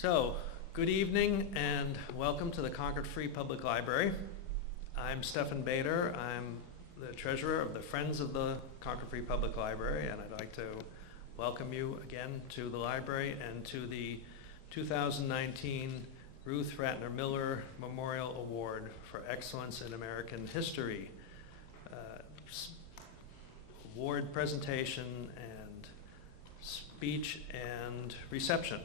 So, good evening and welcome to the Concord Free Public Library. I'm Stephan Bader. I'm the treasurer of the Friends of the Concord Free Public Library, and I'd like to welcome you again to the library and to the 2019 Ruth Ratner Miller Memorial Award for Excellence in American History. Award presentation and speech and reception.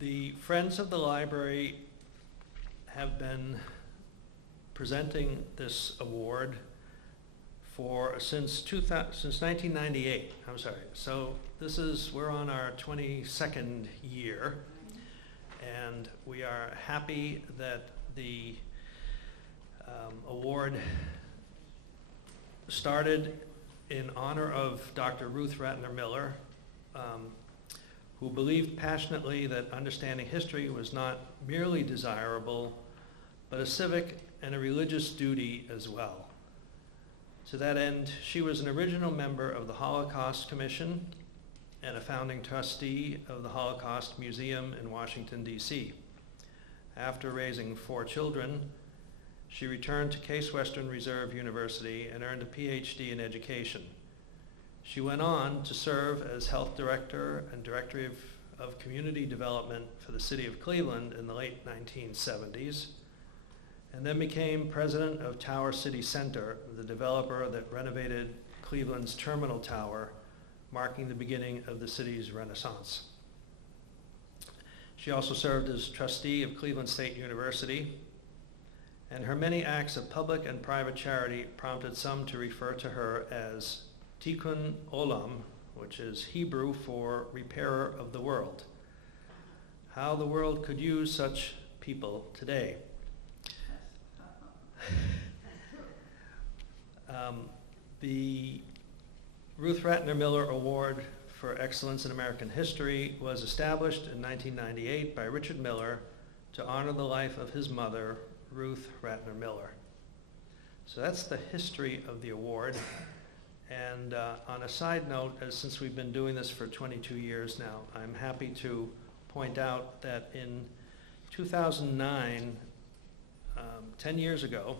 The Friends of the Library have been presenting this award since 1998. I'm sorry. So we're on our 22nd year, and we are happy that the award started in honor of Dr. Ruth Ratner Miller, who believed passionately that understanding history was not merely desirable, but a civic and a religious duty as well. To that end, she was an original member of the Holocaust Commission and a founding trustee of the Holocaust Museum in Washington, D.C. After raising 4 children, she returned to Case Western Reserve University and earned a PhD in education. She went on to serve as health director and director of community development for the city of Cleveland in the late 1970s, and then became president of Tower City Center, the developer that renovated Cleveland's Terminal Tower, marking the beginning of the city's renaissance. She also served as trustee of Cleveland State University, and her many acts of public and private charity prompted some to refer to her as Tikkun Olam, which is Hebrew for repairer of the world. How the world could use such people today. The Ruth Ratner Miller Award for Excellence in American History was established in 1998 by Richard Miller to honor the life of his mother, Ruth Ratner Miller. So that's the history of the award. And on a side note, since we've been doing this for 22 years now, I'm happy to point out that in 2009, 10 years ago,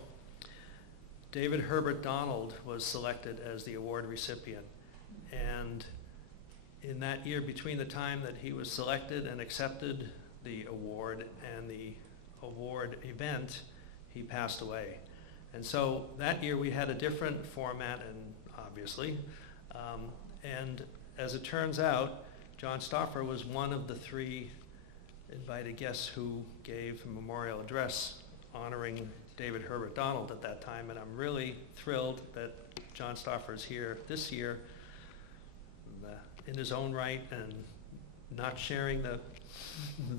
David Herbert Donald was selected as the award recipient. And in that year, between the time that he was selected and accepted the award and the award event, he passed away. And so that year we had a different format, and obviously, and as it turns out, John Stauffer was one of the 3 invited guests who gave a memorial address honoring David Herbert Donald at that time, and I'm really thrilled that John Stauffer is here this year in his own right and not sharing the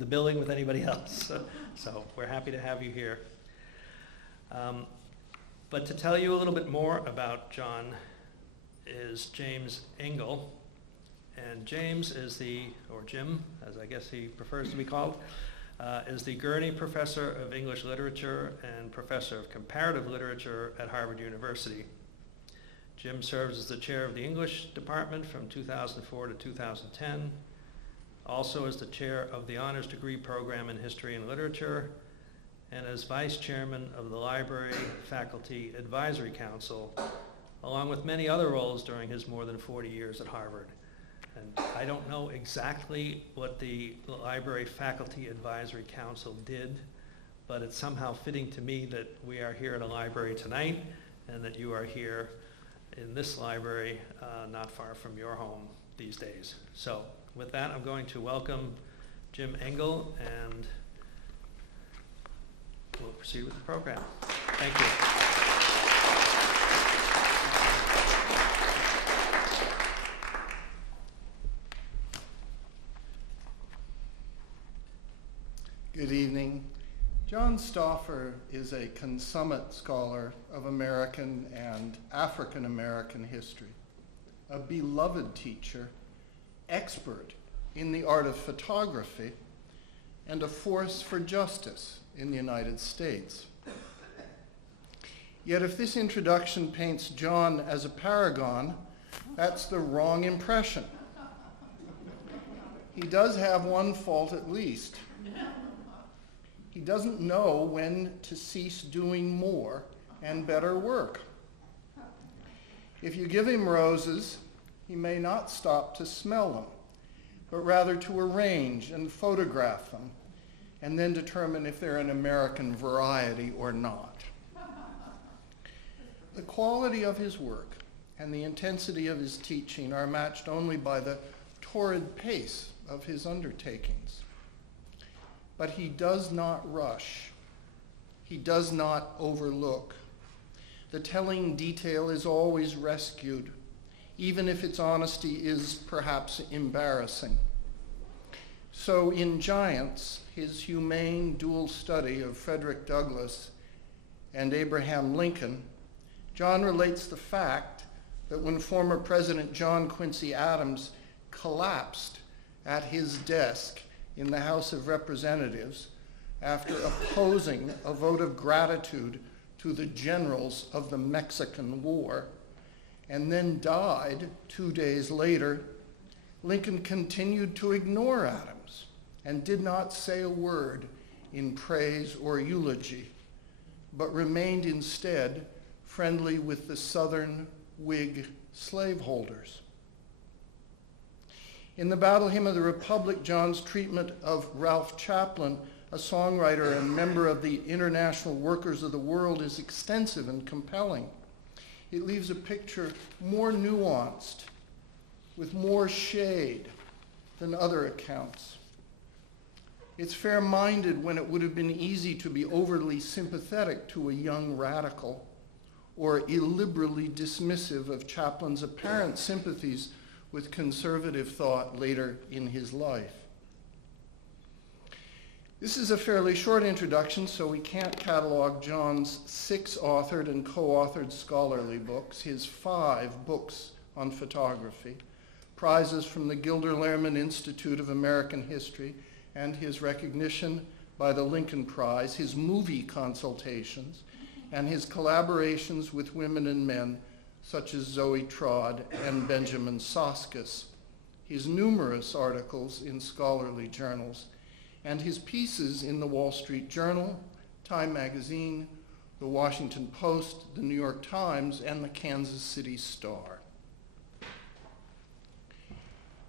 billing with anybody else. So we're happy to have you here. But to tell you a little bit more about John is James Engel. And James is or Jim, as I guess he prefers to be called, is the Gurney Professor of English Literature and Professor of Comparative Literature at Harvard University. Jim serves as the chair of the English department from 2004 to 2010, also as the chair of the Honors Degree Program in History and Literature, and as vice chairman of the Library Faculty Advisory Council, along with many other roles during his more than 40 years at Harvard. And I don't know exactly what the Library Faculty Advisory Council did, but it's somehow fitting to me that we are here at a library tonight and that you are here in this library not far from your home these days. So with that, I'm going to welcome Jim Engel, and we'll proceed with the program. Thank you. Good evening. John Stauffer is a consummate scholar of American and African American history, a beloved teacher, expert in the art of photography, and a force for justice in the United States. Yet if this introduction paints John as a paragon, that's the wrong impression. He does have one fault at least. He doesn't know when to cease doing more and better work. If you give him roses, he may not stop to smell them, but rather to arrange and photograph them, and then determine if they're an American variety or not. The quality of his work and the intensity of his teaching are matched only by the torrid pace of his undertakings. But he does not rush. He does not overlook. The telling detail is always rescued, even if its honesty is perhaps embarrassing. So in Giants, his humane dual study of Frederick Douglass and Abraham Lincoln, John relates the fact that when former President John Quincy Adams collapsed at his desk in the House of Representatives after opposing a vote of gratitude to the generals of the Mexican War, and then died 2 days later, Lincoln continued to ignore Adams and did not say a word in praise or eulogy, but remained instead friendly with the Southern Whig slaveholders. In the Battle Hymn of the Republic, John's treatment of Ralph Chaplin, a songwriter and member of the International Workers of the World, is extensive and compelling. It leaves a picture more nuanced, with more shade than other accounts. It's fair-minded when it would have been easy to be overly sympathetic to a young radical, or illiberally dismissive of Chaplin's apparent sympathies with conservative thought later in his life. This is a fairly short introduction, so we can't catalog John's 6 authored and co-authored scholarly books, his 5 books on photography, prizes from the Gilder Lehrman Institute of American History, and his recognition by the Lincoln Prize, his movie consultations, and his collaborations with women and men such as Zoe Trod and Benjamin Soskis, his numerous articles in scholarly journals, and his pieces in the Wall Street Journal, Time Magazine, the Washington Post, the New York Times, and the Kansas City Star.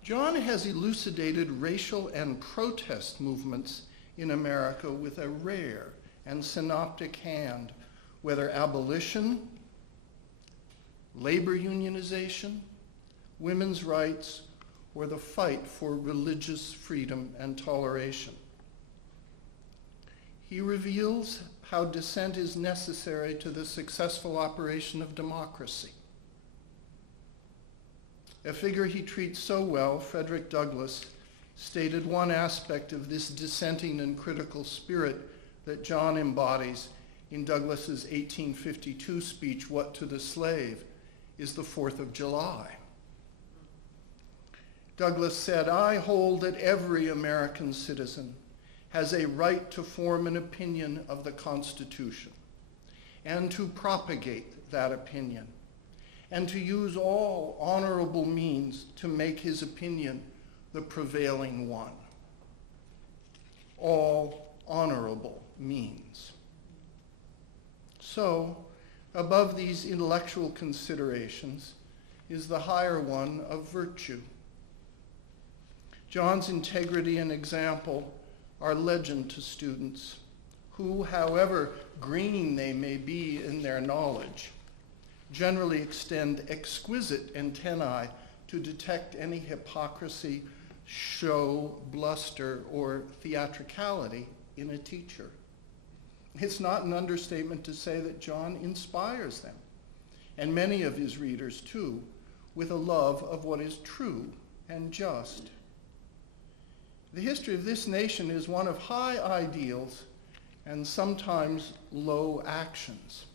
John has elucidated racial and protest movements in America with a rare and synoptic hand, whether abolition, labor unionization, women's rights, or the fight for religious freedom and toleration. He reveals how dissent is necessary to the successful operation of democracy. A figure he treats so well, Frederick Douglass, stated one aspect of this dissenting and critical spirit that John embodies in Douglass's 1852 speech, "What to the Slave is the 4th of July." Douglass said, "I hold that every American citizen has a right to form an opinion of the Constitution and to propagate that opinion and to use all honorable means to make his opinion the prevailing one." All honorable means. So, above these intellectual considerations is the higher one of virtue. John's integrity and example are legend to students who, however green they may be in their knowledge, generally extend exquisite antennae to detect any hypocrisy, show, bluster, or theatricality in a teacher. It's not an understatement to say that John inspires them, and many of his readers too, with a love of what is true and just. The history of this nation is one of high ideals and sometimes low actions,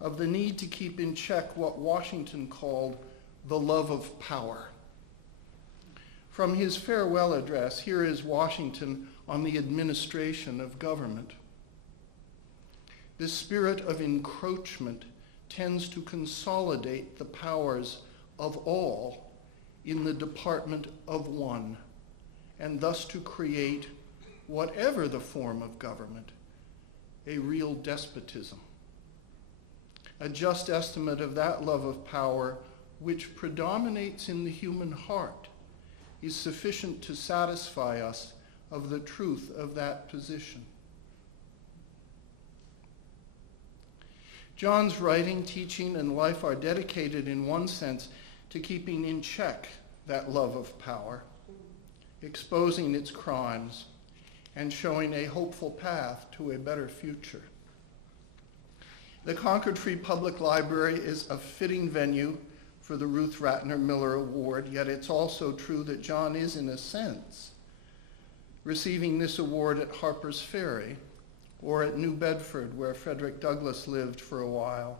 of the need to keep in check what Washington called the love of power. From his farewell address, here is Washington on the administration of government. The spirit of encroachment tends to consolidate the powers of all in the department of one, and thus to create, whatever the form of government, a real despotism. A just estimate of that love of power which predominates in the human heart is sufficient to satisfy us of the truth of that position. John's writing, teaching, and life are dedicated in one sense to keeping in check that love of power, exposing its crimes, and showing a hopeful path to a better future. The Concord Free Public Library is a fitting venue for the Ruth Ratner Miller Award, yet it's also true that John is, in a sense, receiving this award at Harper's Ferry, or at New Bedford, where Frederick Douglass lived for a while,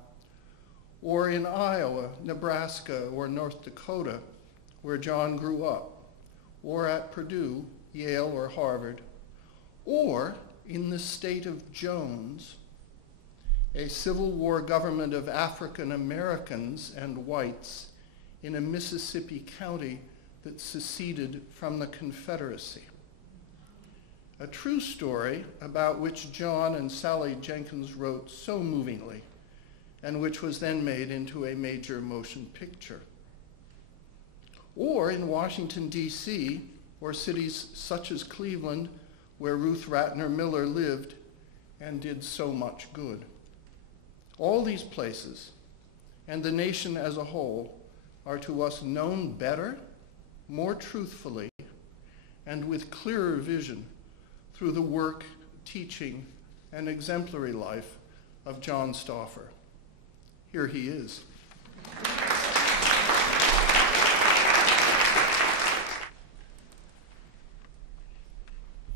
or in Iowa, Nebraska, or North Dakota, where John grew up, or at Purdue, Yale, or Harvard, or in the state of Jones, a Civil War government of African Americans and whites in a Mississippi county that seceded from the Confederacy. A true story about which John and Sally Jenkins wrote so movingly, and which was then made into a major motion picture. Or in Washington, D.C., or cities such as Cleveland, where Ruth Ratner Miller lived and did so much good. All these places, and the nation as a whole, are to us known better, more truthfully, and with clearer vision through the work, teaching, and exemplary life of John Stauffer. Here he is.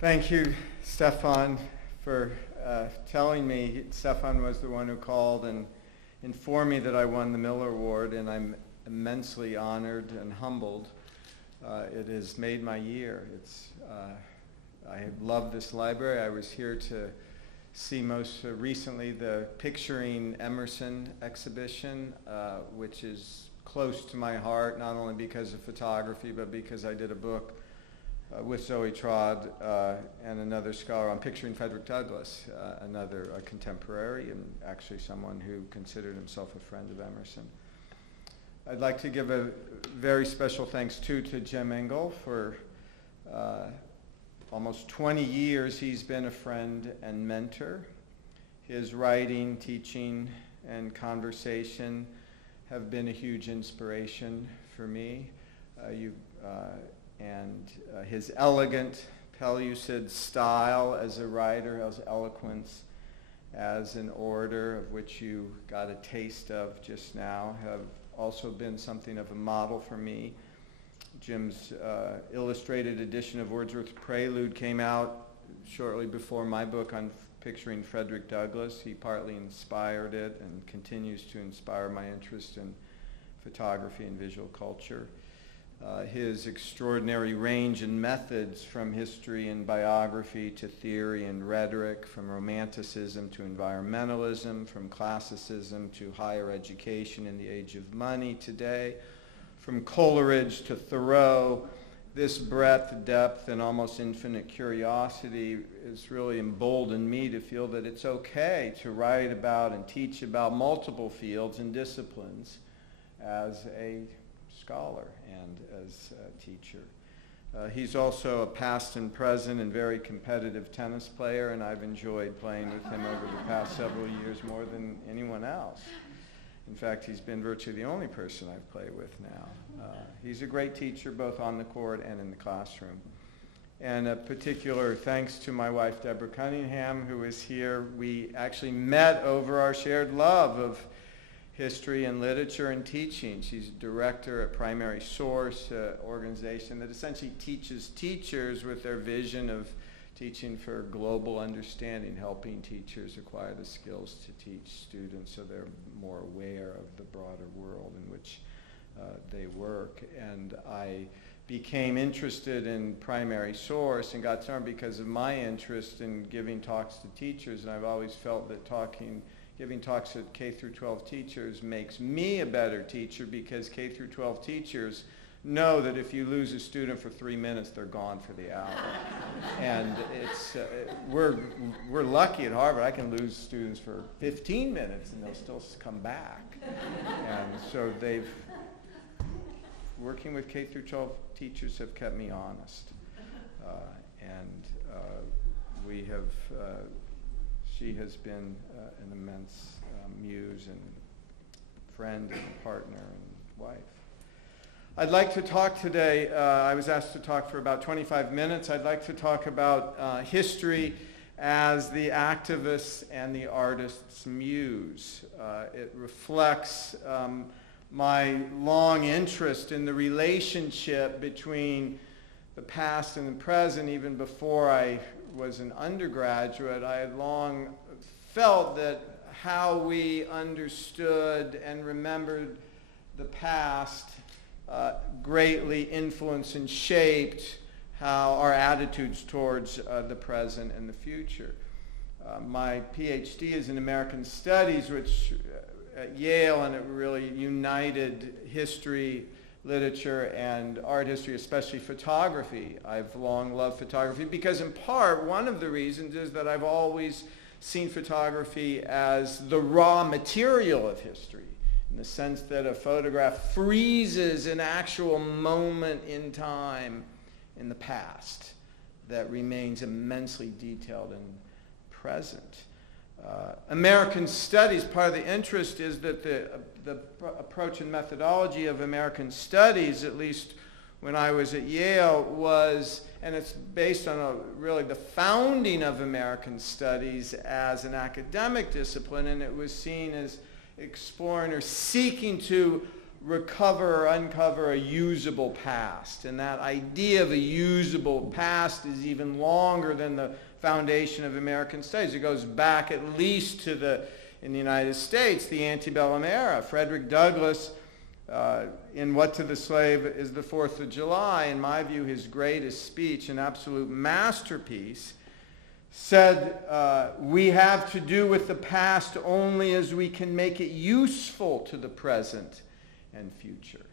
Thank you, Stefan, for telling me. Stefan was the one who called and informed me that I won the Miller Award, and I'm immensely honored and humbled. It has made my year. I have loved this library. I was here to see most recently the Picturing Emerson exhibition, which is close to my heart, not only because of photography, but because I did a book with Zoe Trod and another scholar on Picturing Frederick Douglass, another contemporary and actually someone who considered himself a friend of Emerson. I'd like to give a very special thanks too to Jim Engel for almost 20 years he's been a friend and mentor. His writing, teaching, and conversation have been a huge inspiration for me. His elegant, pellucid style as a writer, as eloquence, as an orator, of which you got a taste of just now, have also been something of a model for me. Jim's illustrated edition of Wordsworth's Prelude came out shortly before my book on Picturing Frederick Douglass. He partly inspired it and continues to inspire my interest in photography and visual culture. His extraordinary range and methods, from history and biography to theory and rhetoric, from romanticism to environmentalism, from classicism to higher education in the age of money today, from Coleridge to Thoreau, this breadth, depth, and almost infinite curiosity has really emboldened me to feel that it's okay to write about and teach about multiple fields and disciplines as a scholar and as a teacher. He's also a past and present and very competitive tennis player, and I've enjoyed playing with him over the past several years more than anyone else. In fact, he's been virtually the only person I've played with now. He's a great teacher both on the court and in the classroom. And a particular thanks to my wife, Deborah Cunningham, who is here. We actually met over our shared love of history and literature and teaching. She's director at Primary Source, an organization that essentially teaches teachers with their vision of teaching for global understanding, helping teachers acquire the skills to teach students so they're more aware of the broader world in which they work. And I became interested in Primary Source and got started because of my interest in giving talks to teachers, and I've always felt that giving talks to K through 12 teachers makes me a better teacher, because K through 12 teachers know that if you lose a student for 3 minutes, they're gone for the hour. And it's we're lucky at Harvard. I can lose students for 15 minutes and they'll still come back. And so working with K through 12 teachers have kept me honest. She has been an immense muse and friend and partner and wife. I'd like to talk today, I was asked to talk for about 25 minutes. I'd like to talk about history as the activist's and the artist's muse. It reflects my long interest in the relationship between the past and the present. Even before I was an undergraduate, I had long felt that how we understood and remembered the past greatly influenced and shaped how our attitudes towards the present and the future. My PhD is in American Studies, which at Yale, and it really united history, literature, and art history, especially photography. I've long loved photography because, in part, one of the reasons is that I've always seen photography as the raw material of history, in the sense that a photograph freezes an actual moment in time in the past that remains immensely detailed and present. American Studies, part of the interest is that the approach and methodology of American Studies, at least when I was at Yale, was, and it's based on really the founding of American Studies as an academic discipline, and it was seen as exploring or seeking to recover or uncover a usable past. And that idea of a usable past is even longer than the foundation of American Studies. It goes back at least to in the United States, the antebellum era. Frederick Douglass, in What to the Slave is the 4th of July, in my view, his greatest speech, an absolute masterpiece, said, we have to do with the past only as we can make it useful to the present and future.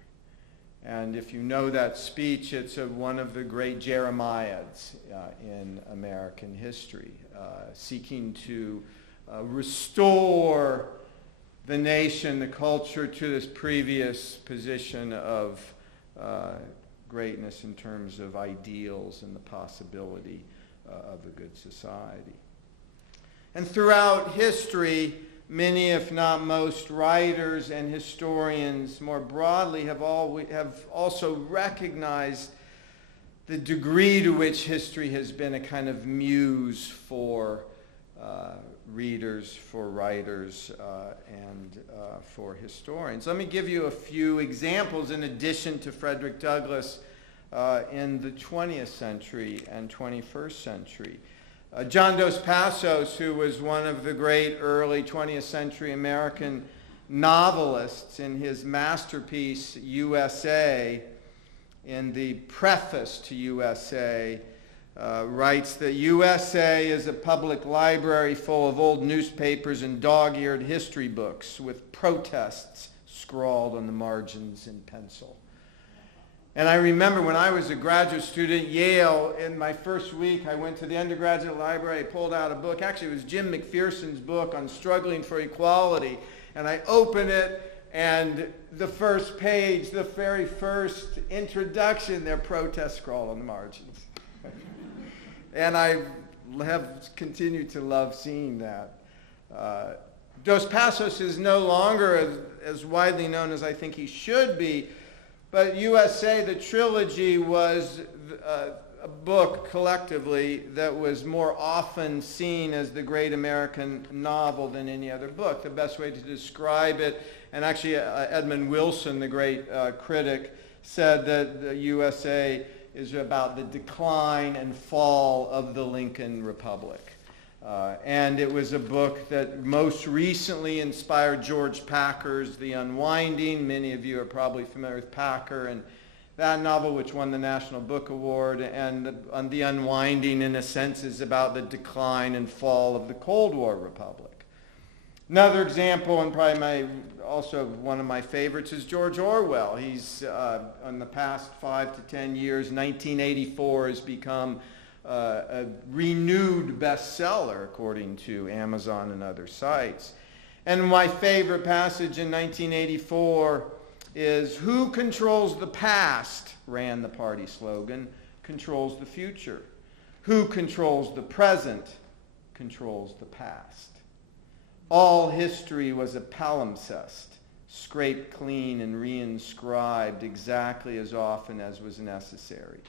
And if you know that speech, it's one of the great Jeremiads in American history, seeking to restore the nation, the culture, to this previous position of greatness in terms of ideals and the possibility of a good society. And throughout history, many, if not most, writers and historians more broadly have also recognized the degree to which history has been a kind of muse for readers, for writers, and for historians. Let me give you a few examples in addition to Frederick Douglass in the 20th century and 21st century. John Dos Passos, who was one of the great early 20th century American novelists, in his masterpiece, USA, in the preface to USA, writes that USA is a public library full of old newspapers and dog-eared history books with protests scrawled on the margins in pencil. And I remember when I was a graduate student at Yale, in my first week, I went to the undergraduate library, I pulled out a book. Actually, it was Jim McPherson's book on struggling for equality. And I opened it, and the first page, the very first introduction, their protest scrawled on the margins. And I have continued to love seeing that. Dos Passos is no longer as widely known as I think he should be, but USA, the trilogy, was a book collectively that was more often seen as the great American novel than any other book. The best way to describe it, and actually Edmund Wilson, the great critic, said that the USA is about the decline and fall of the Lincoln Republic. And it was a book that most recently inspired George Packer's The Unwinding. Many of you are probably familiar with Packer and that novel, which won the National Book Award. And The Unwinding, in a sense, is about the decline and fall of the Cold War Republic. Another example, and probably also one of my favorites, is George Orwell. He's, in the past 5 to 10 years, 1984 has become a renewed bestseller, according to Amazon and other sites. And my favorite passage in 1984 is, "Who controls the past," ran the party slogan, "controls the future. Who controls the present, controls the past." All history was a palimpsest, scraped clean and reinscribed exactly as often as was necessary.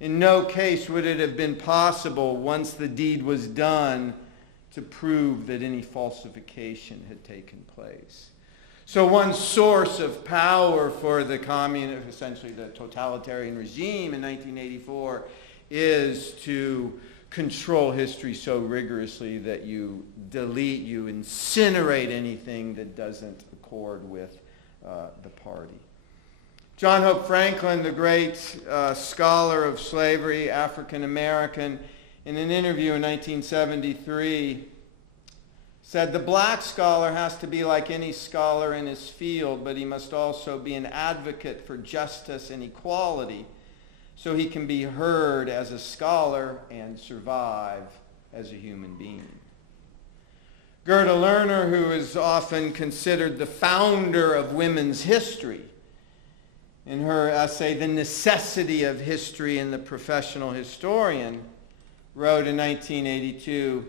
In no case would it have been possible, once the deed was done, to prove that any falsification had taken place. So one source of power for the communist, essentially the totalitarian regime in 1984, is to control history so rigorously that you delete, you incinerate anything that doesn't accord with the party. John Hope Franklin, the great scholar of slavery, African American, in an interview in 1973, said, "The black scholar has to be like any scholar in his field, but he must also be an advocate for justice and equality, so he can be heard as a scholar and survive as a human being." Gerda Lerner, who is often considered the founder of women's history, in her essay, "The Necessity of History and the Professional Historian," wrote in 1982,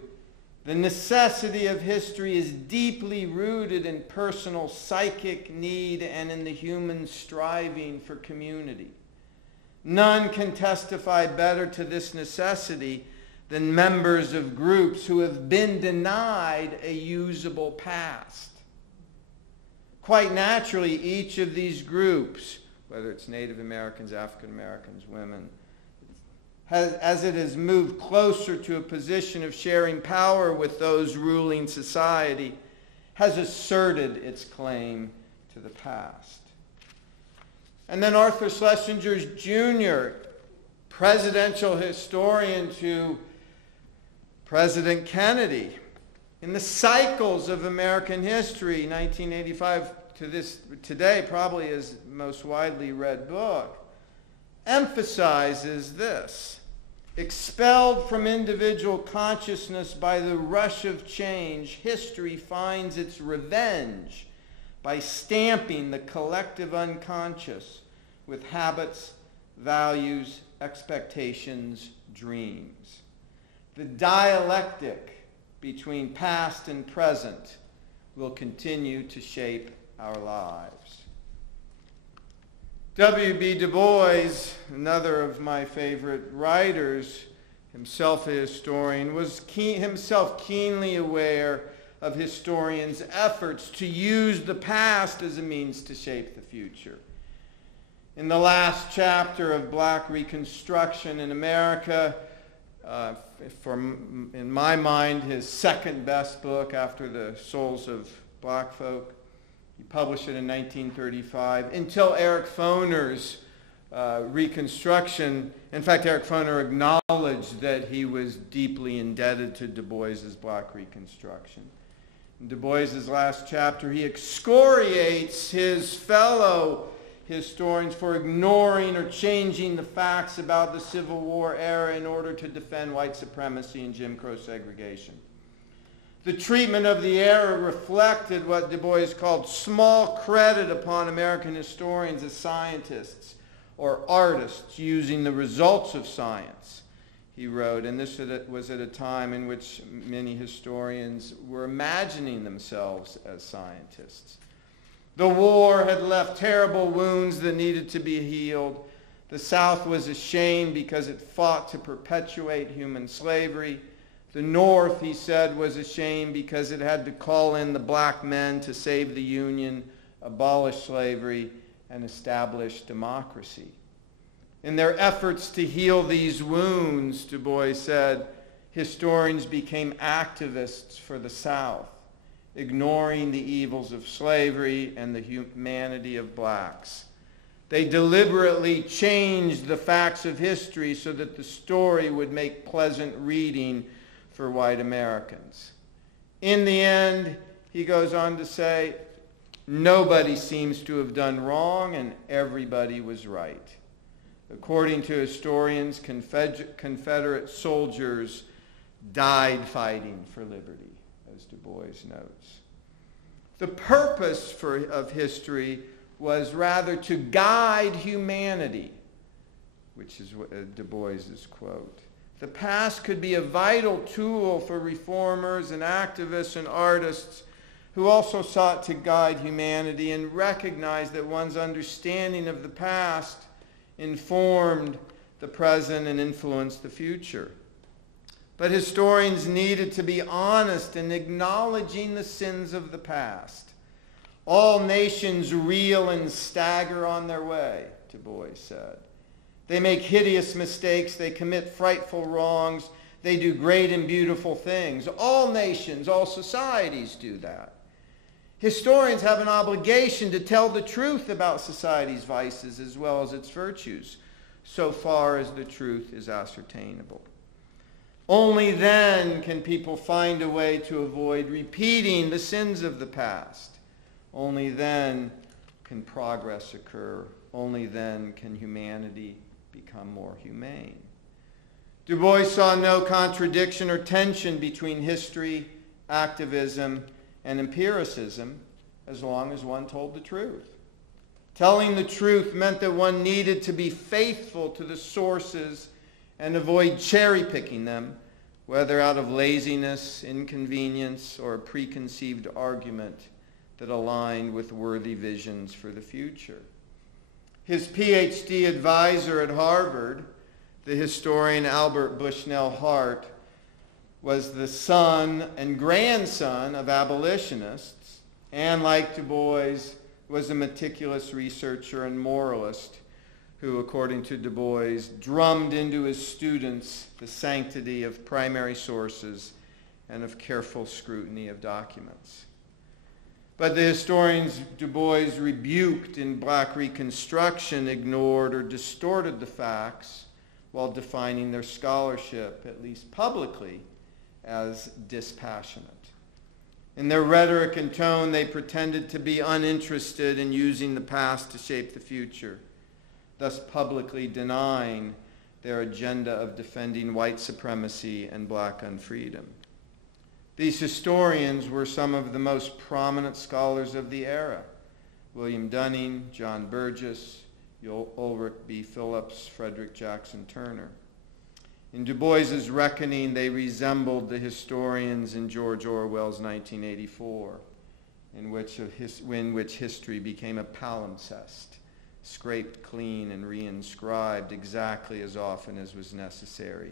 "The necessity of history is deeply rooted in personal psychic need and in the human striving for community. None can testify better to this necessity than members of groups who have been denied a usable past. Quite naturally, each of these groups, whether it's Native Americans, African Americans, women, as it has moved closer to a position of sharing power with those ruling society, has asserted its claim to the past." And then Arthur Schlesinger Jr., presidential historian to President Kennedy, in The Cycles of American History, 1985 to this today, probably his most widely read book, emphasizes this: "Expelled from individual consciousness by the rush of change, history finds its revenge by stamping the collective unconscious with habits, values, expectations, dreams. The dialectic between past and present will continue to shape our lives." W.B. Du Bois, another of my favorite writers, himself a historian, was himself keenly aware of historians' efforts to use the past as a means to shape the future. In the last chapter of Black Reconstruction in America, in my mind, his second best book after The Souls of Black Folk, he published it in 1935. Until Eric Foner's Reconstruction, in fact, Eric Foner acknowledged that he was deeply indebted to Du Bois's Black Reconstruction. In Du Bois's last chapter, he excoriates his fellow historians for ignoring or changing the facts about the Civil War era in order to defend white supremacy and Jim Crow segregation. The treatment of the era reflected what Du Bois called small credit upon American historians as scientists or artists using the results of science, he wrote, and this was at a time in which many historians were imagining themselves as scientists. The war had left terrible wounds that needed to be healed. The South was ashamed because it fought to perpetuate human slavery. The North, he said, was ashamed because it had to call in the black men to save the Union, abolish slavery, and establish democracy. In their efforts to heal these wounds, Du Bois said, historians became activists for the South, ignoring the evils of slavery and the humanity of blacks. They deliberately changed the facts of history so that the story would make pleasant reading for white Americans. In the end, he goes on to say, nobody seems to have done wrong and everybody was right. According to historians, Confederate soldiers died fighting for liberty, as Du Bois notes. The purpose of history was rather to guide humanity, which is Du Bois's quote. The past could be a vital tool for reformers and activists and artists who also sought to guide humanity and recognize that one's understanding of the past informed the present and influenced the future. But historians needed to be honest in acknowledging the sins of the past. All nations reel and stagger on their way, Du Bois said. They make hideous mistakes, they commit frightful wrongs, they do great and beautiful things. All nations, all societies do that. Historians have an obligation to tell the truth about society's vices as well as its virtues, so far as the truth is ascertainable. Only then can people find a way to avoid repeating the sins of the past. Only then can progress occur. Only then can humanity become more humane. Du Bois saw no contradiction or tension between history, activism, and empiricism as long as one told the truth. Telling the truth meant that one needed to be faithful to the sources and avoid cherry-picking them, whether out of laziness, inconvenience, or a preconceived argument that aligned with worthy visions for the future. His PhD advisor at Harvard, the historian Albert Bushnell Hart, was the son and grandson of abolitionists, and like Du Bois, was a meticulous researcher and moralist who, according to Du Bois, drummed into his students the sanctity of primary sources and of careful scrutiny of documents. But the historians Du Bois rebuked in Black Reconstruction ignored or distorted the facts while defining their scholarship, at least publicly, as dispassionate. In their rhetoric and tone, they pretended to be uninterested in using the past to shape the future, thus publicly denying their agenda of defending white supremacy and black unfreedom. These historians were some of the most prominent scholars of the era: William Dunning, John Burgess, Ulrich B. Phillips, Frederick Jackson Turner. In Du Bois's reckoning, they resembled the historians in George Orwell's 1984, in which history became a palimpsest, scraped clean and reinscribed exactly as often as was necessary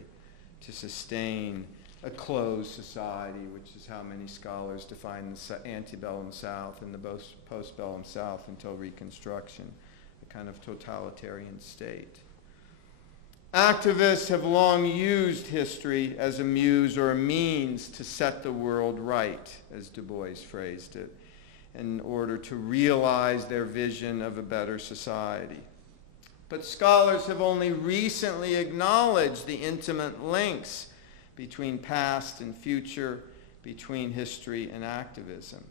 to sustain a closed society, which is how many scholars define the antebellum South and the postbellum South until Reconstruction, a kind of totalitarian state. Activists have long used history as a muse or a means to set the world right, as Du Bois phrased it, in order to realize their vision of a better society. But scholars have only recently acknowledged the intimate links between past and future, between history and activism.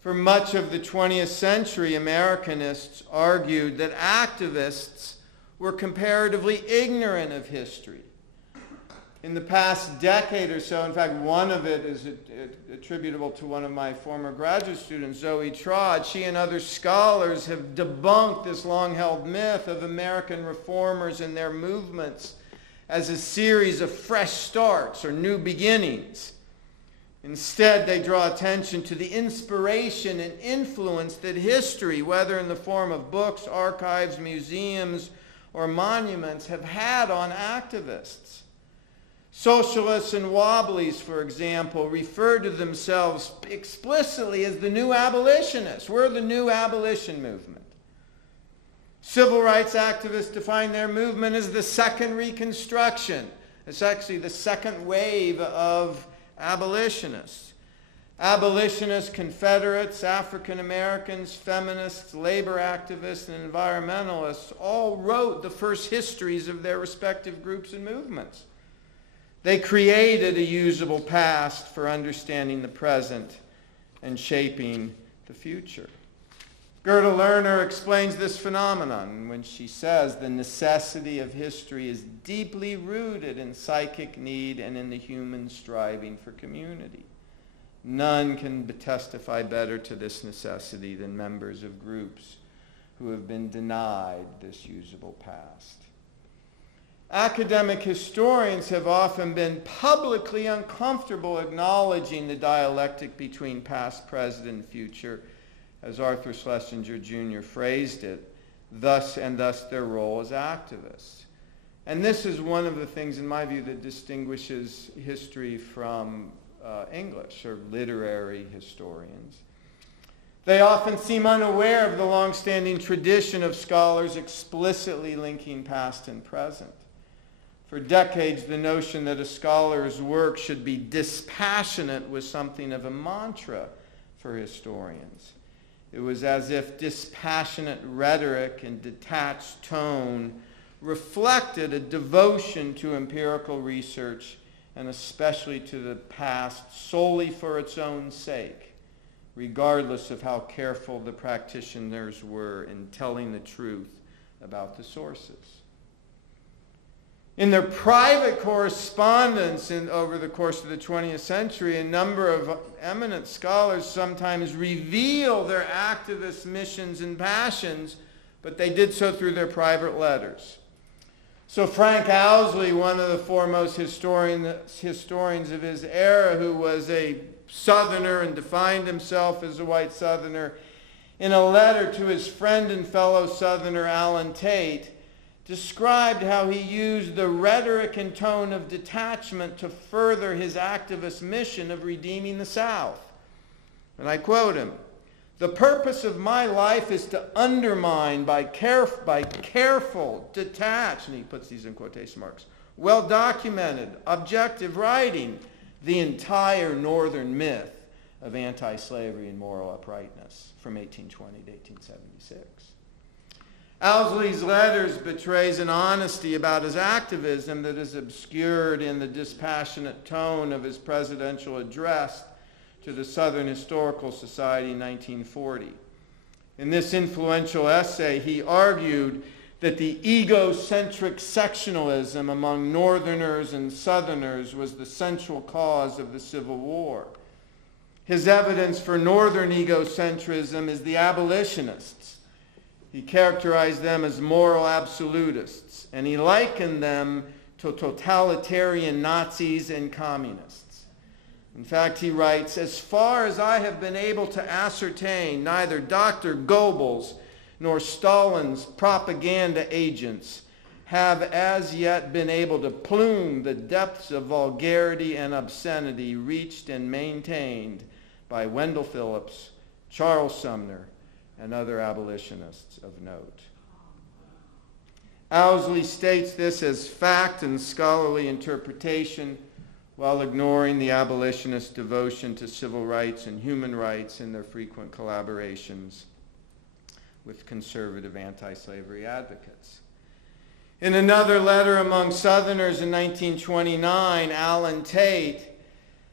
For much of the 20th century, Americanists argued that activists were comparatively ignorant of history. In the past decade or so, in fact, one of it is attributable to one of my former graduate students, Zoe Trott. She and other scholars have debunked this long-held myth of American reformers and their movements as a series of fresh starts or new beginnings. Instead, they draw attention to the inspiration and influence that history, whether in the form of books, archives, museums, or monuments, have had on activists. Socialists and Wobblies, for example, refer to themselves explicitly as the new abolitionists. We're the new abolition movement. Civil rights activists define their movement as the second Reconstruction. It's actually the second wave of abolitionists. Abolitionists, Confederates, African Americans, feminists, labor activists, and environmentalists all wrote the first histories of their respective groups and movements. They created a usable past for understanding the present and shaping the future. Gerda Lerner explains this phenomenon when she says the necessity of history is deeply rooted in psychic need and in the human striving for community. None can testify better to this necessity than members of groups who have been denied this usable past. Academic historians have often been publicly uncomfortable acknowledging the dialectic between past, present, and future, as Arthur Schlesinger Jr. phrased it, thus their role as activists. And this is one of the things, in my view, that distinguishes history from English or literary historians. They often seem unaware of the long-standing tradition of scholars explicitly linking past and present. For decades, the notion that a scholar's work should be dispassionate was something of a mantra for historians. It was as if dispassionate rhetoric and detached tone reflected a devotion to empirical research and especially to the past solely for its own sake, regardless of how careful the practitioners were in telling the truth about the sources. In their private correspondence over the course of the 20th century, a number of eminent scholars sometimes reveal their activist missions and passions, but they did so through their private letters. So Frank Owsley, one of the foremost historians of his era, who was a Southerner and defined himself as a white Southerner, in a letter to his friend and fellow Southerner Allen Tate, described how he used the rhetoric and tone of detachment to further his activist mission of redeeming the South. And I quote him, "The purpose of my life is to undermine by careful, detached," and he puts these in quotation marks, "well-documented, objective writing, the entire Northern myth of anti-slavery and moral uprightness from 1820 to 1876. Owsley's letters betrays an honesty about his activism that is obscured in the dispassionate tone of his presidential address to the Southern Historical Society in 1940. In this influential essay, he argued that the egocentric sectionalism among Northerners and Southerners was the central cause of the Civil War. His evidence for Northern egocentrism is the abolitionists. He characterized them as moral absolutists, and he likened them to totalitarian Nazis and communists. In fact, he writes, "As far as I have been able to ascertain, neither Dr. Goebbels nor Stalin's propaganda agents have as yet been able to plume the depths of vulgarity and obscenity reached and maintained by Wendell Phillips, Charles Sumner, and other abolitionists of note." Owsley states this as fact and scholarly interpretation while ignoring the abolitionists' devotion to civil rights and human rights in their frequent collaborations with conservative anti-slavery advocates. In another letter among Southerners in 1929, Allen Tate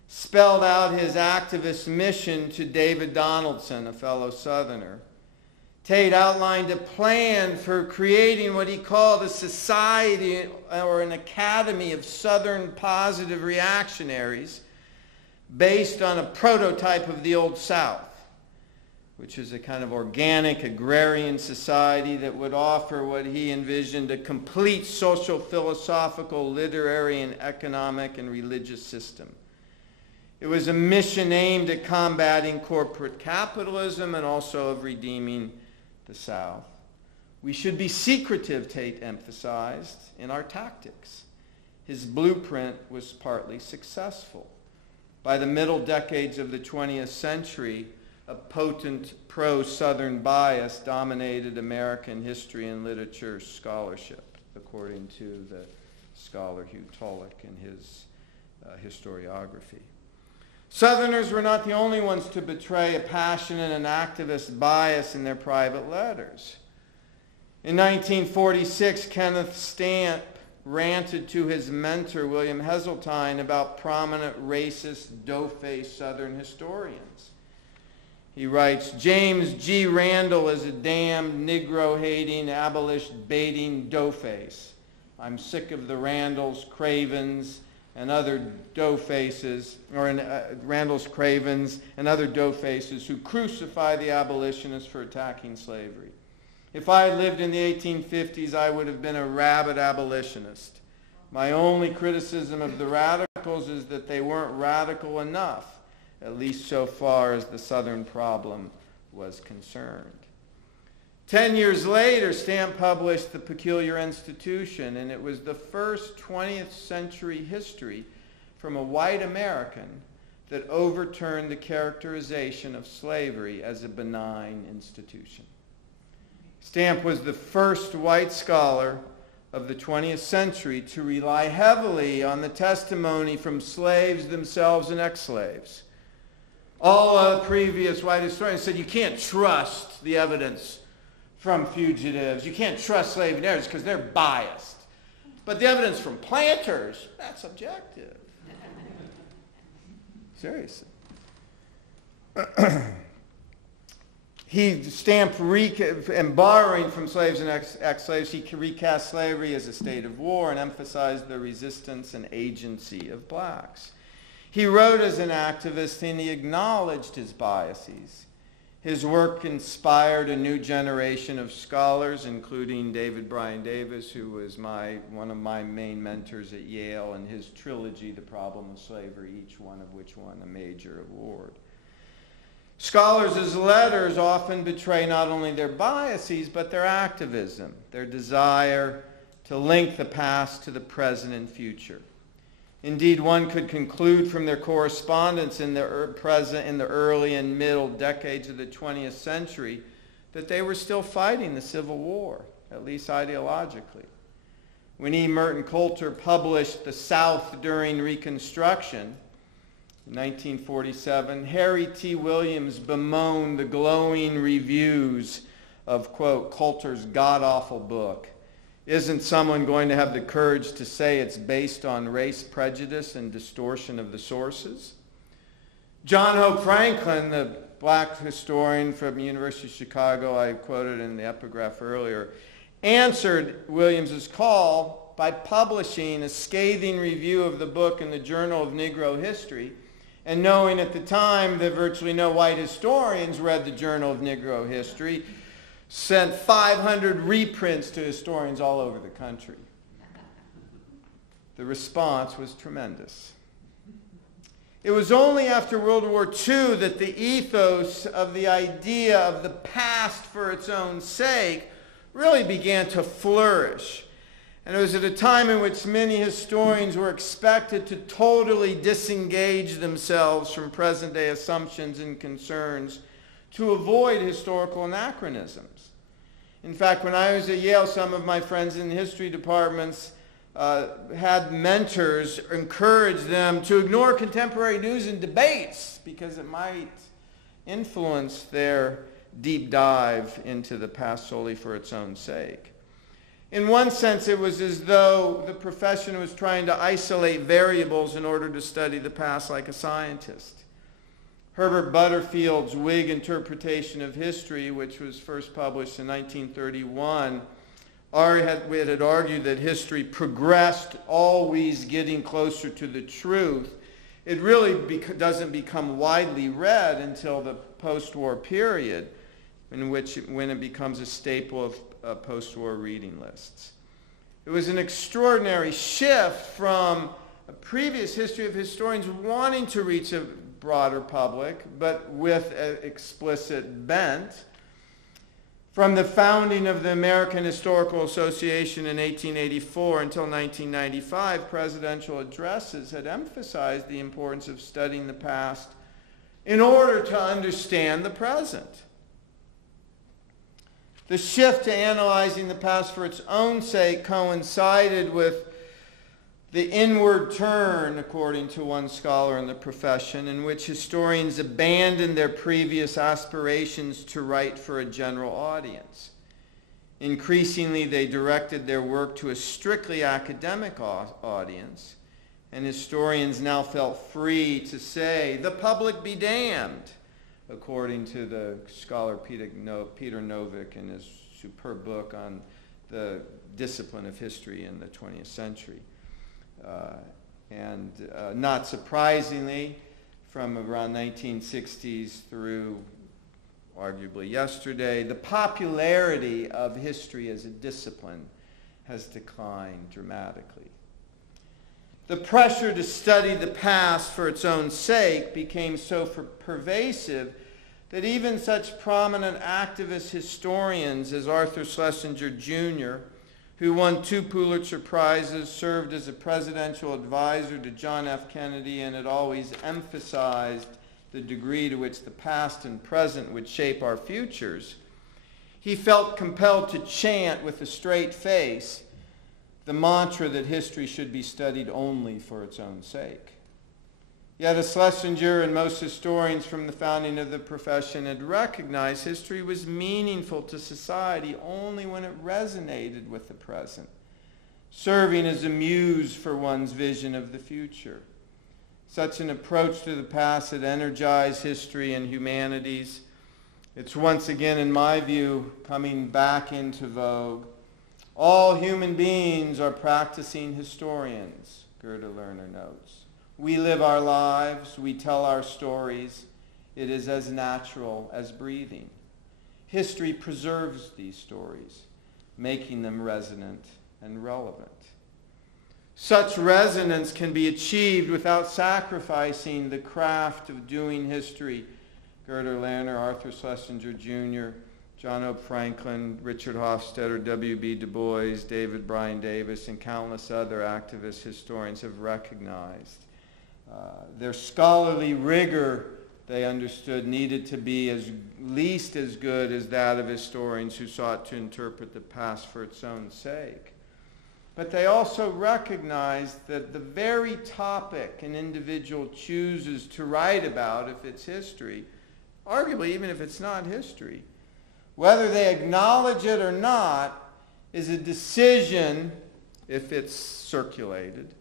spelled out his activist mission to David Donaldson, a fellow Southerner. Tate outlined a plan for creating what he called a society or an academy of Southern positive reactionaries based on a prototype of the Old South, which is a kind of organic agrarian society that would offer what he envisioned a complete social, philosophical, literary, and economic and religious system. It was a mission aimed at combating corporate capitalism and also of redeeming the South. We should be secretive, Tate emphasized, in our tactics. His blueprint was partly successful. By the middle decades of the 20th century, a potent pro-Southern bias dominated American history and literature scholarship, according to the scholar Hugh Tulloch in his historiography. Southerners were not the only ones to betray a passionate and activist bias in their private letters. In 1946, Kenneth Stamp ranted to his mentor, William Heseltine, about prominent racist, dough-faced Southern historians. He writes, James G. Randall is a damned Negro-hating, abolition-baiting doughface. I'm sick of the Randalls, Cravens, and other doughfaces, Randalls, Cravens, and other doughfaces who crucify the abolitionists for attacking slavery. If I had lived in the 1850s, I would have been a rabid abolitionist. My only criticism of the radicals is that they weren't radical enough, at least so far as the Southern problem was concerned. 10 years later, Stamp published The Peculiar Institution, and it was the first 20th century history from a white American that overturned the characterization of slavery as a benign institution. Stamp was the first white scholar of the 20th century to rely heavily on the testimony from slaves themselves and ex-slaves. All previous white historians said you can't trust the evidence from fugitives. You can't trust slave narratives because they're biased. But the evidence from planters, that's objective. Seriously. Stamp, and borrowing from slaves and ex-slaves, he recast slavery as a state of war and emphasized the resistance and agency of blacks. He wrote as an activist and he acknowledged his biases. His work inspired a new generation of scholars, including David Bryan Davis, who was one of my main mentors at Yale, and his trilogy, The Problem of Slavery, each one of which won a major award. Scholars' letters often betray not only their biases, but their activism, their desire to link the past to the present and future. Indeed, one could conclude from their correspondence in the early and middle decades of the 20th century that they were still fighting the Civil War, at least ideologically. When E. Merton Coulter published The South During Reconstruction in 1947, Harry T. Williams bemoaned the glowing reviews of, quote, Coulter's god-awful book. Isn't someone going to have the courage to say it's based on race prejudice and distortion of the sources? John Hope Franklin, the black historian from the University of Chicago I quoted in the epigraph earlier, answered Williams's call by publishing a scathing review of the book in the Journal of Negro History, and knowing at the time that virtually no white historians read the Journal of Negro History, sent 500 reprints to historians all over the country. The response was tremendous. It was only after World War II that the ethos of the idea of the past for its own sake really began to flourish. And it was at a time in which many historians were expected to totally disengage themselves from present-day assumptions and concerns to avoid historical anachronisms. In fact, when I was at Yale, some of my friends in history departments had mentors encourage them to ignore contemporary news and debates because it might influence their deep dive into the past solely for its own sake. In one sense, it was as though the profession was trying to isolate variables in order to study the past like a scientist. Herbert Butterfield's Whig interpretation of history, which was first published in 1931, had argued that history progressed, always getting closer to the truth. It really doesn't become widely read until the post-war period, when it becomes a staple of post-war reading lists. It was an extraordinary shift from a previous history of historians wanting to reach a broader public, but with an explicit bent. From the founding of the American Historical Association in 1884 until 1995, presidential addresses had emphasized the importance of studying the past in order to understand the present. The shift to analyzing the past for its own sake coincided with the inward turn, according to one scholar in the profession, in which historians abandoned their previous aspirations to write for a general audience. Increasingly, they directed their work to a strictly academic audience, and historians now felt free to say, "The public be damned," according to the scholar Peter Novick in his superb book on the discipline of history in the 20th century. And not surprisingly, from around 1960s through arguably yesterday, the popularity of history as a discipline has declined dramatically. The pressure to study the past for its own sake became so pervasive that even such prominent activist historians as Arthur Schlesinger Jr., who won 2 Pulitzer Prizes, served as a presidential advisor to John F. Kennedy, and had always emphasized the degree to which the past and present would shape our futures, he felt compelled to chant with a straight face the mantra that history should be studied only for its own sake. Yet as Schlesinger and most historians from the founding of the profession had recognized, history was meaningful to society only when it resonated with the present, serving as a muse for one's vision of the future. Such an approach to the past had energized history and humanities. It's once again, in my view, coming back into vogue. All human beings are practicing historians, Gerda Lerner notes. We live our lives, we tell our stories. It is as natural as breathing. History preserves these stories, making them resonant and relevant. Such resonance can be achieved without sacrificing the craft of doing history. Gerda Lerner, Arthur Schlesinger Jr., John Hope Franklin, Richard Hofstadter, W.B. Du Bois, David Bryan Davis, and countless other activist historians have recognized. Their scholarly rigor, they understood, needed to be at least as good as that of historians who sought to interpret the past for its own sake. But they also recognized that the very topic an individual chooses to write about, if it's history, arguably even if it's not history, whether they acknowledge it or not, is a decision, if it's circulated,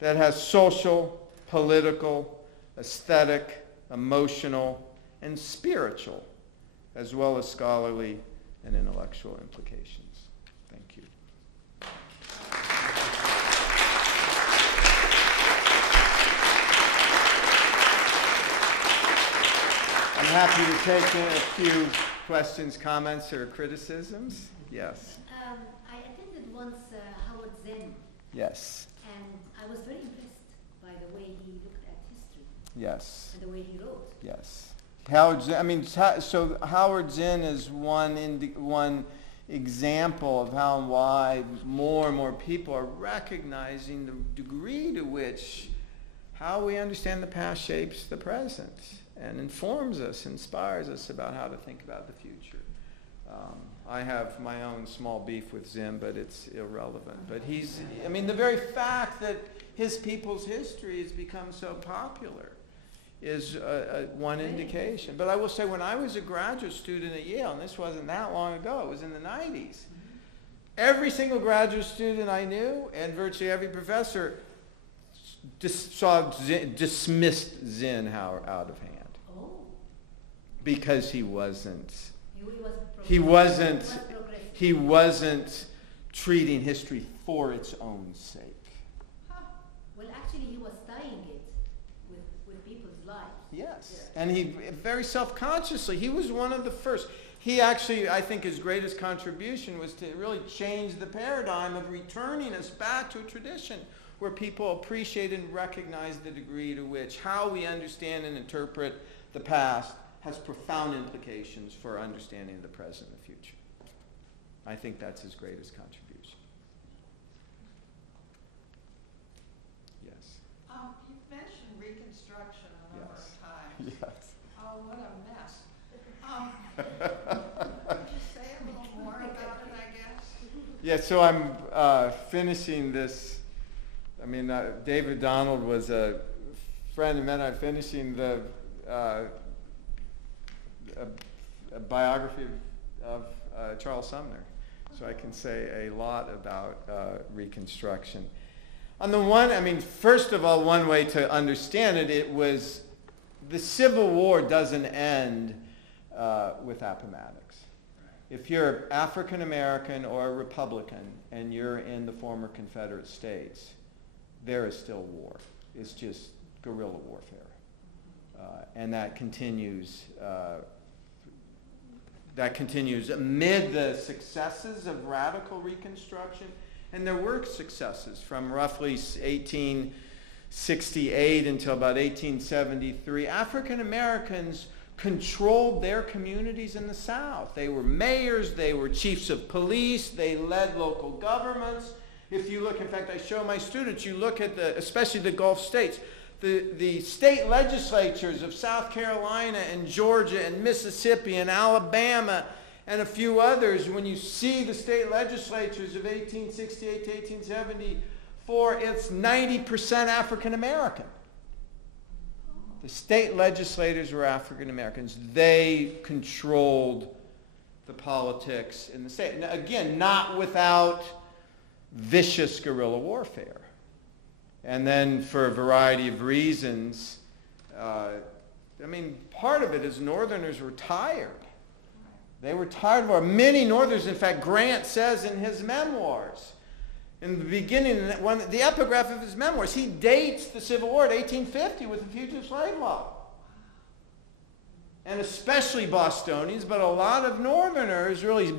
that has social, political, aesthetic, emotional, and spiritual, as well as scholarly and intellectual implications. Thank you. I'm happy to take in a few questions, comments, or criticisms. Yes. I attended once Howard Zinn. Yes. And I was very impressed by the way he looked at history. Yes. And the way he wrote. Yes. So Howard Zinn is one example of how and why more and more people are recognizing the degree to which how we understand the past shapes the present and informs us, inspires us about how to think about the future. I have my own small beef with Zinn, but it's irrelevant. But the very fact that his people's history has become so popular is one indication. But I will say, when I was a graduate student at Yale, and this wasn't that long ago, it was in the 90s, every single student I knew and virtually every professor dismissed Zinn out of hand. Oh. Because he wasn't treating history for its own sake. Huh. Well, actually, he was tying it with people's lives. Yes. Yeah. And he very self-consciously, he was one of the first. He actually, I think his greatest contribution was to really change the paradigm of returning us back to a tradition where people appreciate and recognize the degree to which how we understand and interpret the past has profound implications for understanding the present and the future. I think that's his greatest contribution. Yes. You've mentioned Reconstruction a number of times. Yes. Oh, what a mess. Could you say a little more about it, I guess? Yeah, so I'm finishing this. David Donald was a friend, and then I'm finishing the a biography of Charles Sumner. So I can say a lot about Reconstruction. On the one, first of all, one way to understand it, it was the Civil War doesn't end with Appomattox. If you're African American or a Republican and you're in the former Confederate States, there is still war. It's just guerrilla warfare. And that continues amid the successes of radical Reconstruction. And there were successes from roughly 1868 until about 1873. African Americans controlled their communities in the South. They were mayors, they were chiefs of police, they led local governments. If you look, in fact, I show my students, you look at especially the Gulf states, the state legislatures of South Carolina and Georgia and Mississippi and Alabama and a few others, when you see the state legislatures of 1868 to 1874, it's 90% African American. The state legislators were African Americans. They controlled the politics in the state. Now, again, not without vicious guerrilla warfare. And then for a variety of reasons, part of it is Northerners were tired. They were tired of war. Many Northerners, in fact, Grant says in his memoirs, in the beginning, the epigraph of his memoirs, he dates the Civil War at 1850 with the Fugitive Slave Law. And especially Bostonians, but a lot of Northerners really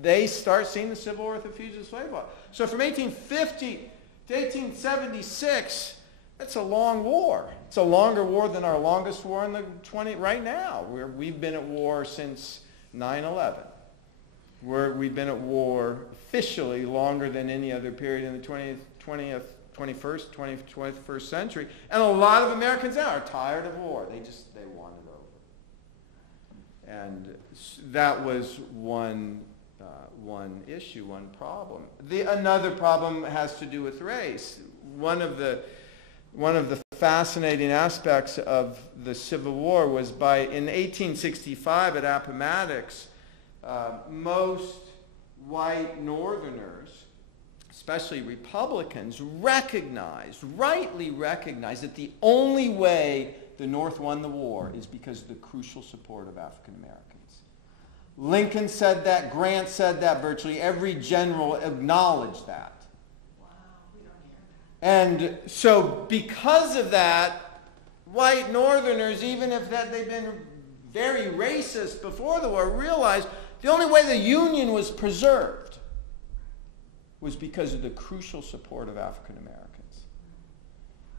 they start seeing the Civil War with the Fugitive Slave Law. So from 1850 to 1876, that's a long war. It's a longer war than our longest war in the right now. We've been at war since 9/11. We've been at war officially longer than any other period in the 21st century. And a lot of Americans now are tired of war. They want it over. And that was one issue, one problem. Another problem has to do with race. One of the fascinating aspects of the Civil War was in 1865 at Appomattox, most white Northerners, especially Republicans, rightly recognized that the only way the North won the war is because of the crucial support of African Americans. Lincoln said that, Grant said that, virtually every general acknowledged that. Wow, we don't hear that. And so because of that, white Northerners, even if they've been very racist before the war, realized the only way the Union was preserved was because of the crucial support of African Americans.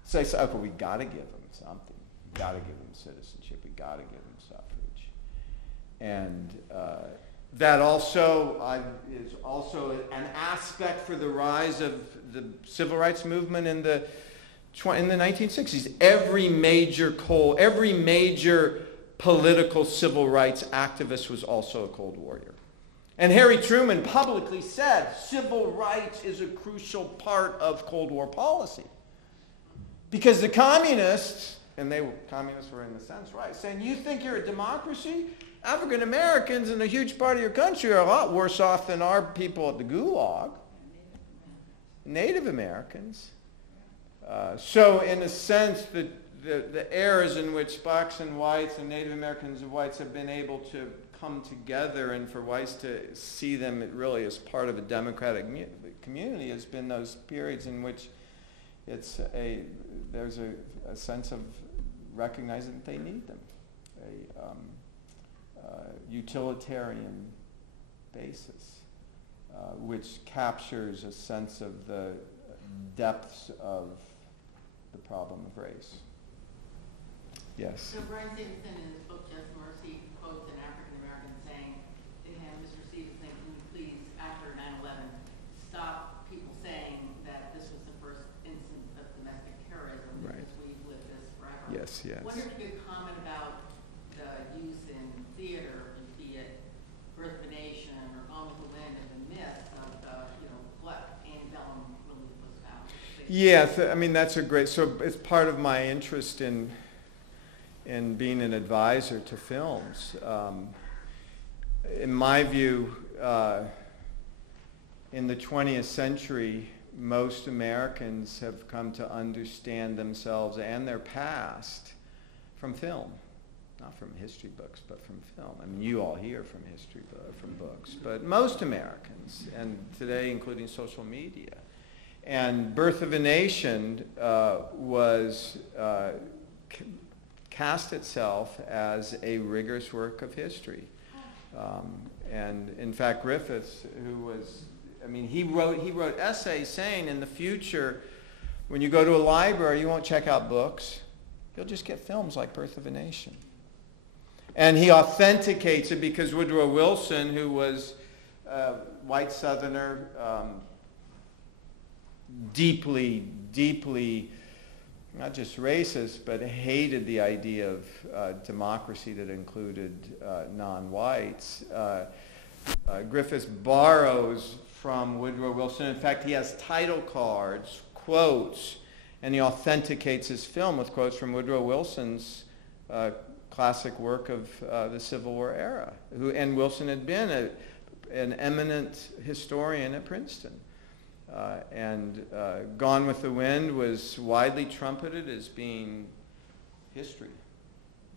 So they said, okay, we got to give them something. We got to give them citizenship. We got to give them suffrage. And that also is also an aspect for the rise of the civil rights movement in the 1960s. Every major political civil rights activist was also a Cold Warrior. And Harry Truman publicly said civil rights is a crucial part of Cold War policy. Because the communists, communists were in the sense right, saying, you think you're a democracy? African Americans in a huge part of your country are a lot worse off than our people at the Gulag. Native Americans. So in a sense, the eras in which blacks and whites and Native Americans and whites have been able to come together and for whites to see them really as part of a democratic community has been those periods in which there's a sense of recognizing that they need them, a utilitarian basis, which captures a sense of the depths of the problem of race. Yes. So Brian Stevenson in his book Just Mercy quotes an African American saying to him, Mr. Stevenson, can you please, after 9/11, stop people saying that this was the first instance of domestic terrorism because we've lived this forever. Yes, yes. I wonder if you could comment about the use in theater, be it Birth of a Nation or Gone with the Wind, and the myth of what antebellum really was about. Yes, that's a great, so it's part of my interest in being an advisor to films. In my view, in the 20th century, most Americans have come to understand themselves and their past from film. Not from history books, but from film. I mean, you all hear from from books, but most Americans, and today including social media. And Birth of a Nation cast itself as a rigorous work of history. And in fact, Griffiths, he wrote essays saying in the future, when you go to a library, you won't check out books. You'll just get films like Birth of a Nation. And he authenticates it because Woodrow Wilson, who was a white Southerner, deeply, not just racist, but hated the idea of democracy that included non-whites. Griffiths borrows from Woodrow Wilson. In fact, he has title cards, quotes, and he authenticates his film with quotes from Woodrow Wilson's classic work of the Civil War era. And Wilson had been an eminent historian at Princeton. And Gone with the Wind was widely trumpeted as being history.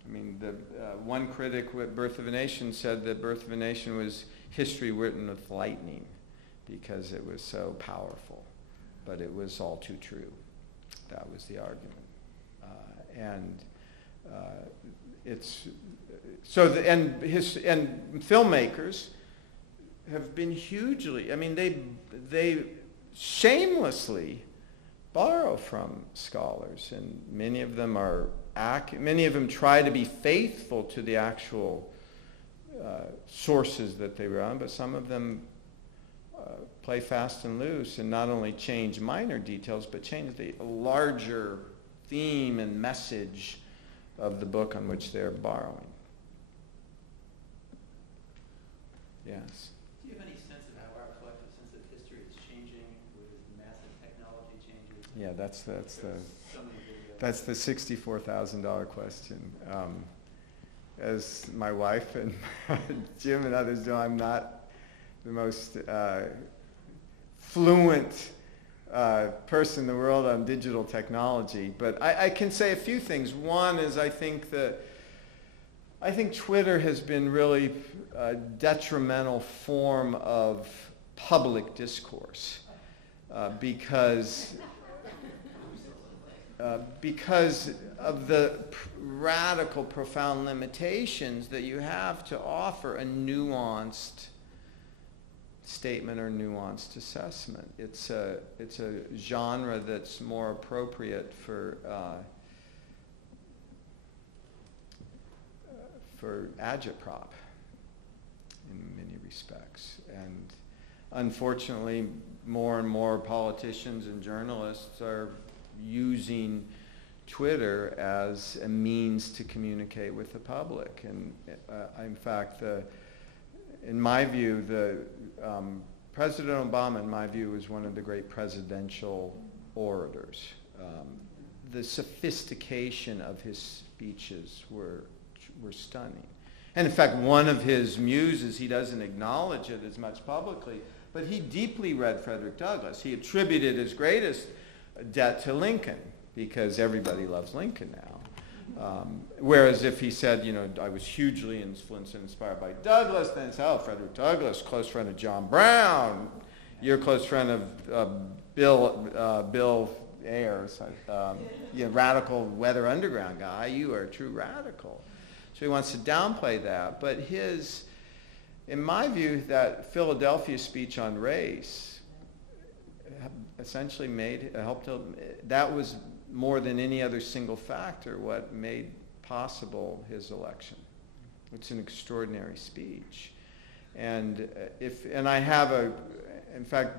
I mean, one critic with Birth of a Nation said that Birth of a Nation was history written with lightning because it was so powerful. But it was all too true. That was the argument. And filmmakers have been hugely, I mean, they shamelessly borrow from scholars, and many of them try to be faithful to the actual sources that they were on, but some of them play fast and loose and not only change minor details, but change the larger theme and message of the book on which they're borrowing. Yes. Do you have any sense of how our collective sense of history is changing with massive technology changes? Yeah, that's So many videos. the $64,000 question. As my wife and Jim and others know, I'm not the most fluent person in the world on digital technology, but I can say a few things. One is I think Twitter has been really a detrimental form of public discourse because of the radical, profound limitations that you have to offer a nuanced statement or nuanced assessment. It's a genre that's more appropriate for agitprop in many respects. And unfortunately, more and more politicians and journalists are using Twitter as a means to communicate with the public. And in fact, in my view, President Obama, in my view, was one of the great presidential orators. The sophistication of his speeches were stunning. And in fact, one of his muses, he doesn't acknowledge it as much publicly, but he deeply read Frederick Douglass. He attributed his greatest debt to Lincoln, because everybody loves Lincoln now. Whereas if he said, I was hugely influenced and inspired by Douglass, then it's, Frederick Douglass, close friend of John Brown, you're a close friend of Bill Ayers, radical Weather Underground guy, you are a true radical. So he wants to downplay that. But in my view, that Philadelphia speech on race essentially that was more than any other single factor what made possible his election. It's an extraordinary speech. And I have in fact,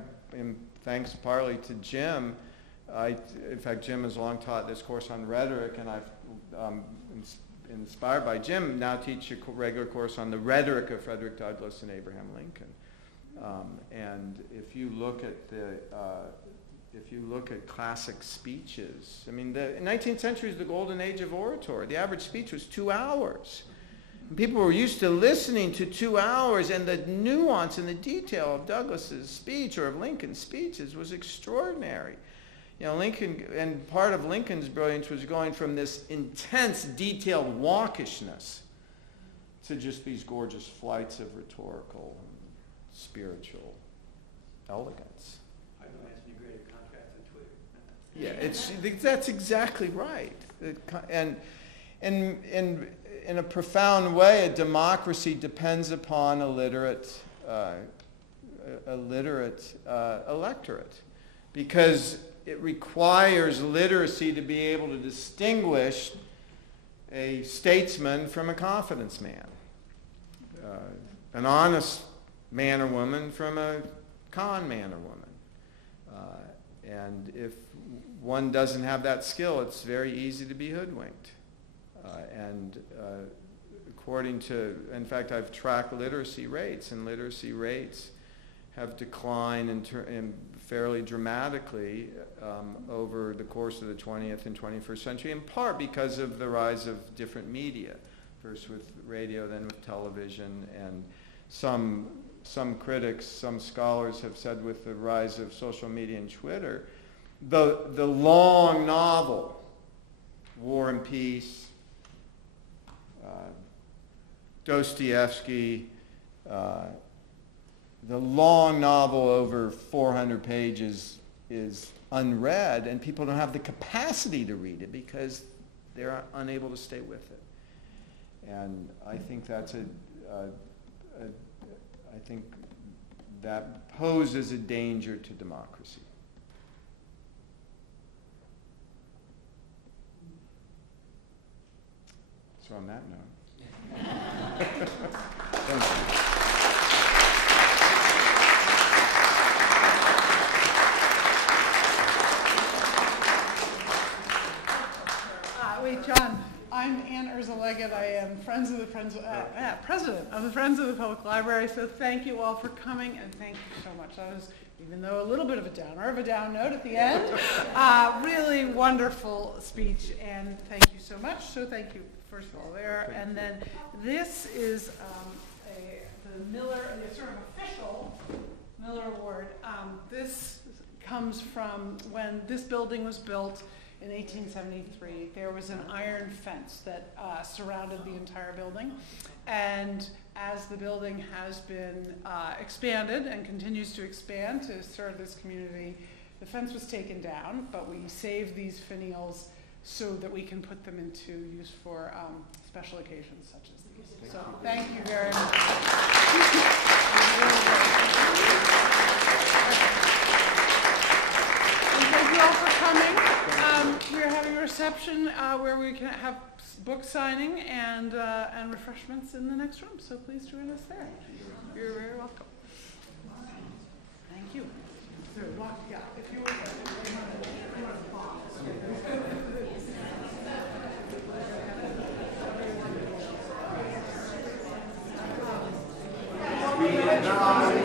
thanks partly to Jim, in fact, Jim has long taught this course on rhetoric, and I've inspired by Jim, now teach a regular course on the rhetoric of Frederick Douglass and Abraham Lincoln. And if you look at classic speeches, I mean, the 19th century is the golden age of oratory. The average speech was 2 hours. People were used to listening to 2 hours, and the nuance and the detail of Douglas's speech or of Lincoln's speeches was extraordinary. You know, Lincoln, and part of Lincoln's brilliance was going from this intense, detailed wonкishness to just these gorgeous flights of rhetorical and spiritual elegance. I don't imagine you greater contrast than Twitter. Yeah, that's exactly right. And in a profound way, a democracy depends upon a literate electorate, because it requires literacy to be able to distinguish a statesman from a confidence man, an honest man or woman from a con man or woman. And if one doesn't have that skill, it's very easy to be hoodwinked. According to, in fact, I've tracked literacy rates, and literacy rates have declined fairly dramatically over the course of the 20th and 21st century, in part because of the rise of different media, first with radio, then with television, and some critics, some scholars have said with the rise of social media and Twitter, the long novel, War and Peace, Dostoevsky, the long novel over 400 pages is unread, and people don't have the capacity to read it because they're unable to stay with it. And I think that's I think that poses a danger to democracy. So on that note, thank you. Wait, John, I'm Ann Urza-Leggett. I am president of the Friends of the Public Library, so thank you all for coming, and thank you so much. That was, even though a little bit of a downer, of a down note at the end, really wonderful speech, and thank you so much. So thank you, first of all, there. And then this is the Miller, the sort of official Miller Award. This comes from when this building was built in 1873. There was an iron fence that surrounded the entire building. And as the building has been expanded and continues to expand to serve this community, the fence was taken down, but we saved these finials so that we can put them into use for special occasions such as these. So thank you very much. And thank you all for coming. We're having a reception where we can have book signing and refreshments in the next room. So please join us there. You're very welcome. Thank you. So, yeah, if you were Vietnam.